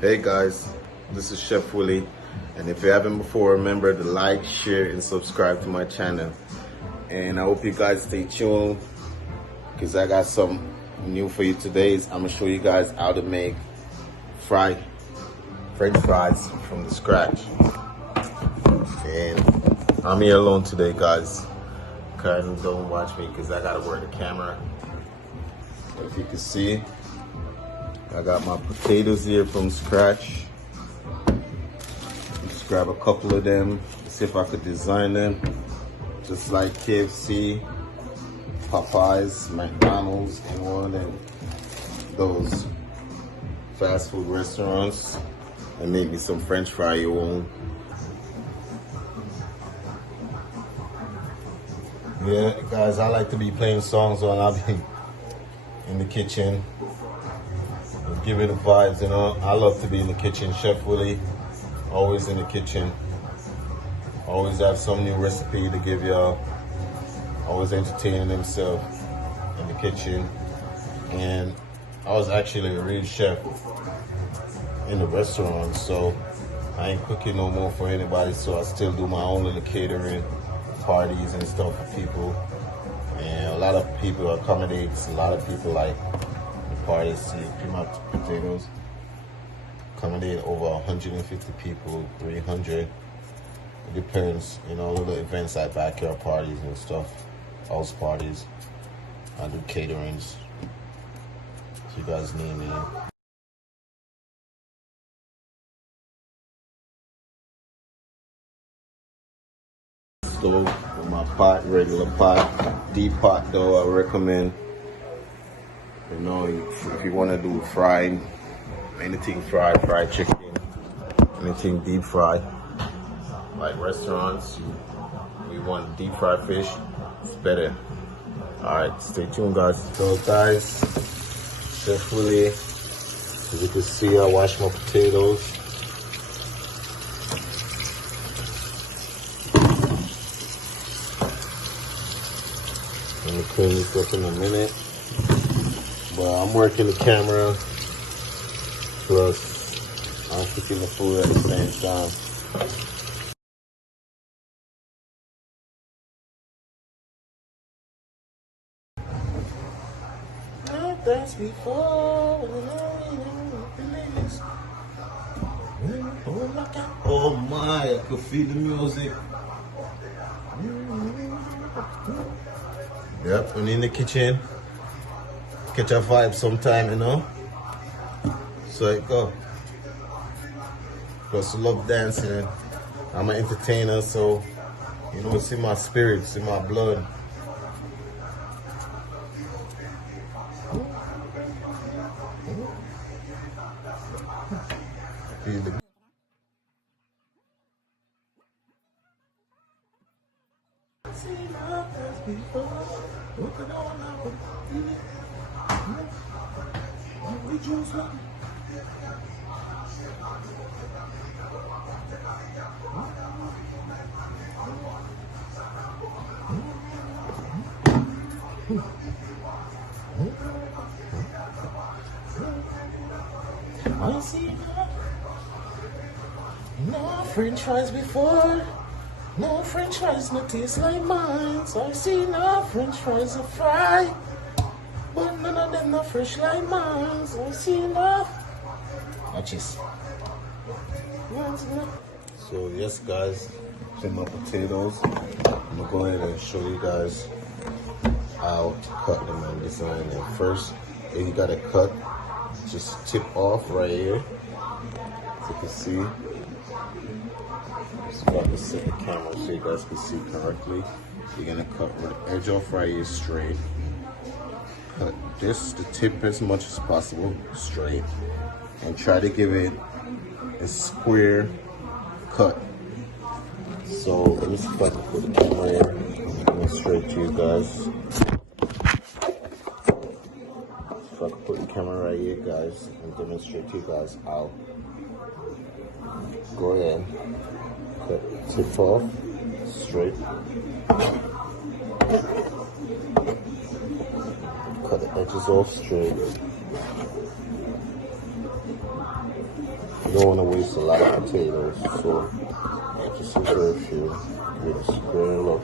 Hey guys, this is Chef Willie, and if you haven't before, remember to like, share, and subscribe to my channel. And I hope you guys stay tuned, because I got some new for you today. I'm gonna show you guys how to make french fries from the scratch. And I'm here alone today, guys. Currently don't watch me because I gotta work the camera. So if you can see, I got my potatoes here from scratch. Just grab a couple of them, see if I could design them just like KFC, Popeyes, McDonald's, and one of those fast food restaurants, and make me some french fry your own. Yeah, guys, I like to be playing songs while I'll be in the kitchen. Give it the vibes, you know. I love to be in the kitchen. Chef Willie, always in the kitchen. Always have some new recipe to give y'all. Always entertaining himself in the kitchen. And I was actually a real chef in the restaurant, so I ain't cooking no more for anybody, so I still do my own little catering parties and stuff for people. And a lot of people accommodates, a lot of people like parties, see peanut potatoes, accommodate over 150 people, 300. It depends, you know, little events like backyard parties and stuff, house parties. I do caterings. So you guys need me. Stove with my pot, regular pot, deep pot though, I recommend. You know, if you want to do fried, anything fried, fried chicken, anything deep fried, like restaurants, we want deep fried fish, it's better. Alright, stay tuned guys. So guys, Chef Willie, as you can see, I wash my potatoes. I'm gonna clean this up in a minute. But I'm working the camera, plus I'm cooking the food at the same time. Thanks before. Oh my, I could feel the music. Yep, I'm in the kitchen. Catch a vibe sometime, you know. So it go. Plus I love dancing. I'm an entertainer, so you know it's in my spirit, it's in my blood. Feel the I see no french fries before. No french fries no taste like mine. So I see no french fries are fried, but none of them no fresh like mine. So I see no. Watch this. So yes guys, in my potatoes, I'm gonna go ahead and show you guys how to cut them and design them. First, you gotta cut, just tip off right here. As you can see, just about to set the camera so you guys can see correctly. You're gonna cut the edge off right here straight. Cut this, the tip as much as possible straight, and try to give it a square cut. So let me see if I can put the camera here, demonstrate to you guys. If I can put the camera right here, guys, and demonstrate to you guys how. Go ahead, cut tip off straight. Cut the edges off straight. don't want to waste a lot of potatoes, so I have to scissor a few. Get a square look.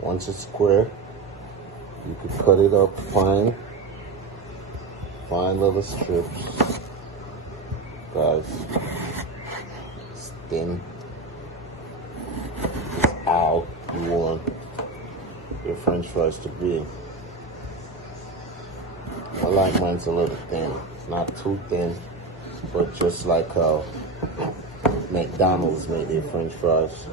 Once it's square, you can cut it up fine little strips, guys. It's thin. It's how you want your French fries to be. I like mine's a little thin. It's not too thin, but just like how McDonald's made their French fries.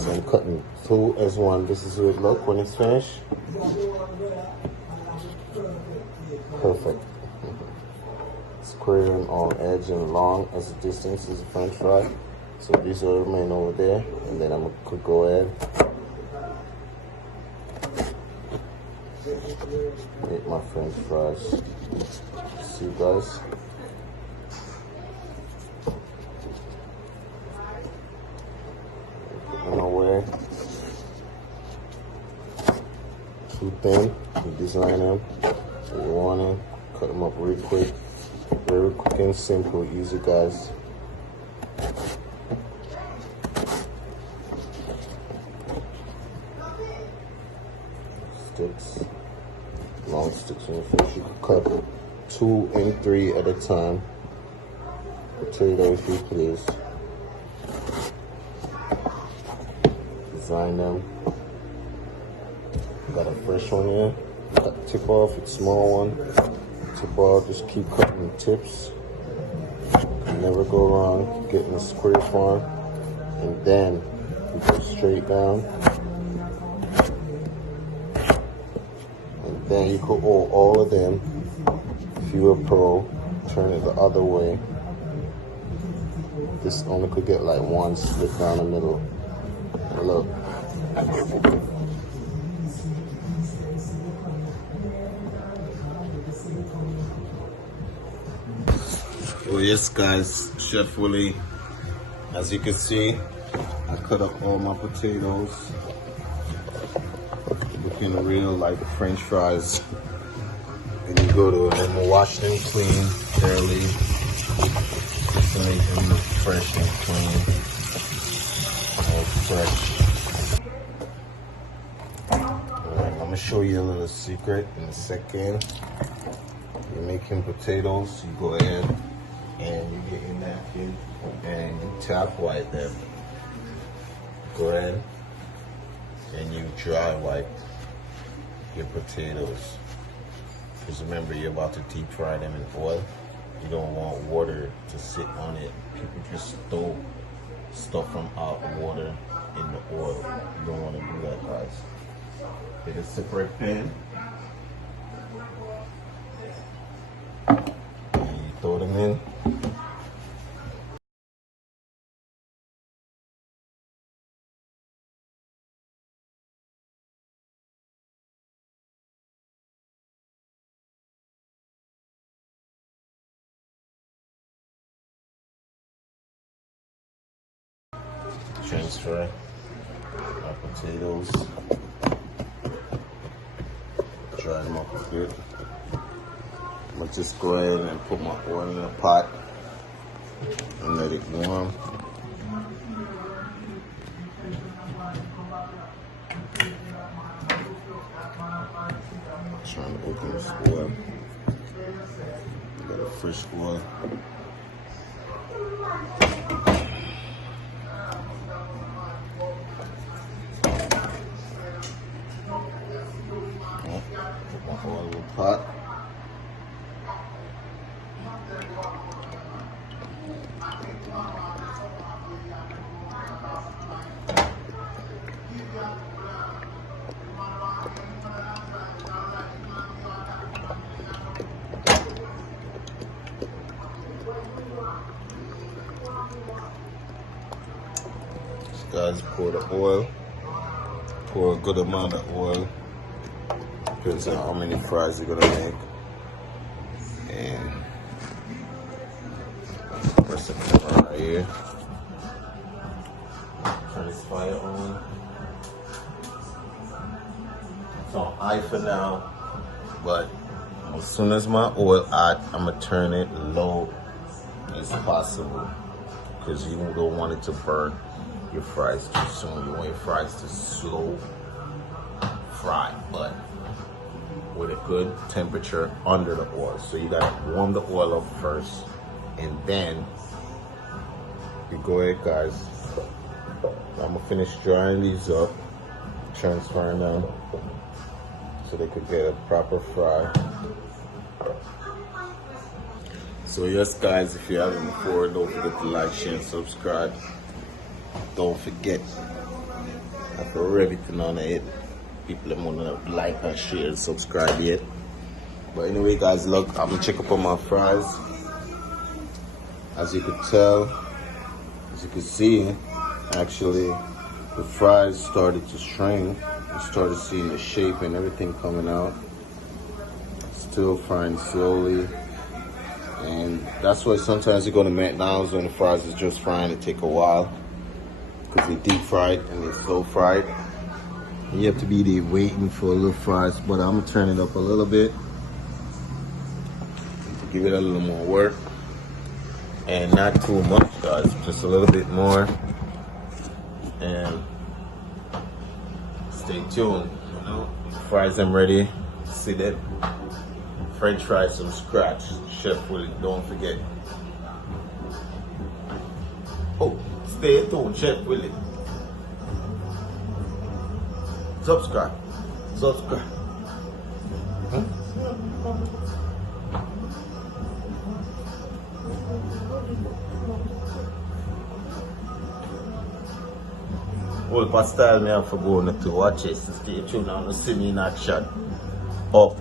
So I'm cutting 2 as 1. This is how it look when it's finished. Perfect. Square and on edge and long as the distance is a French fry. So these will remain over there, and then I'm gonna go ahead. Make my French fries. See you guys. Put them away. Too thin. You design them. So you want them. Cut them up real quick. Very quick and simple. Easy, guys. Sticks. Long sticks in the fish. You can cut 2 and 3 at a time. Potato, if you please. Design them. Got a fresh one here. Cut the tip off. It's a small one. Tip off. Just keep cutting the tips. You never go wrong getting a square form. And then you go straight down. Then you could hold all of them. If you're a pro, turn it the other way. This only could get like 1 split down the middle. Look. Oh yes, guys, Chef Willie. As you can see, I cut up all my potatoes. Looking real like French fries. And you go to them, wash them clean, thoroughly, just to make them look fresh and clean, all fresh. Alright, I'm gonna show you a little secret in a second. You're making potatoes, you go ahead and you get your napkin and you tap wipe them. Go ahead and you dry wipe your potatoes, because remember, you're about to deep fry them in oil. You don't want water to sit on it. People just throw stuff from out water in the oil. You don't want to do that, guys. Get a separate pan and you throw them in. Transfer my potatoes, dry them up a bit. I'm gonna just go ahead and put my oil in a pot and let it warm. Trying to open this oil. Got a fresh oil. Put my oil in the pot. Guys, pour the oil. Pour a good amount of oil. Depends on how many fries you're gonna make. And press the camera right here. Turn this fire on. It's on high for now, but as soon as my oil hot, I'm gonna turn it low as possible, because you don't want it to burn your fries too soon. You want your fries to slow fry, but with a good temperature under the oil. So you gotta warm the oil up first, and then you go ahead, guys. I'm gonna finish drying these up, transferring them so they could get a proper fry. So yes, guys, if you haven't before, don't forget to like, share, and subscribe. Don't forget, after everything on it, people that want to like and share and subscribe yet. But anyway, guys, look, I'm gonna check up on my fries. As you could tell, as you can see, actually, the fries started to shrink. You started seeing the shape and everything coming out. Still frying slowly. And that's why sometimes you go to McDonald's when the fries is just frying, it take a while, because they deep fried and they're slow fried. And you have to be there waiting for a little fries, but I'm gonna turn it up a little bit to give it a little more work. And not too much, guys, just a little bit more. And stay tuned. You know, fries them ready. See that? French fries from scratch. Chef Willie, don't forget. Oh, stay tuned, Chef Willie. Subscribe. Subscribe. Well, style me have to go to watch it. Stay tuned and see me in action. Up.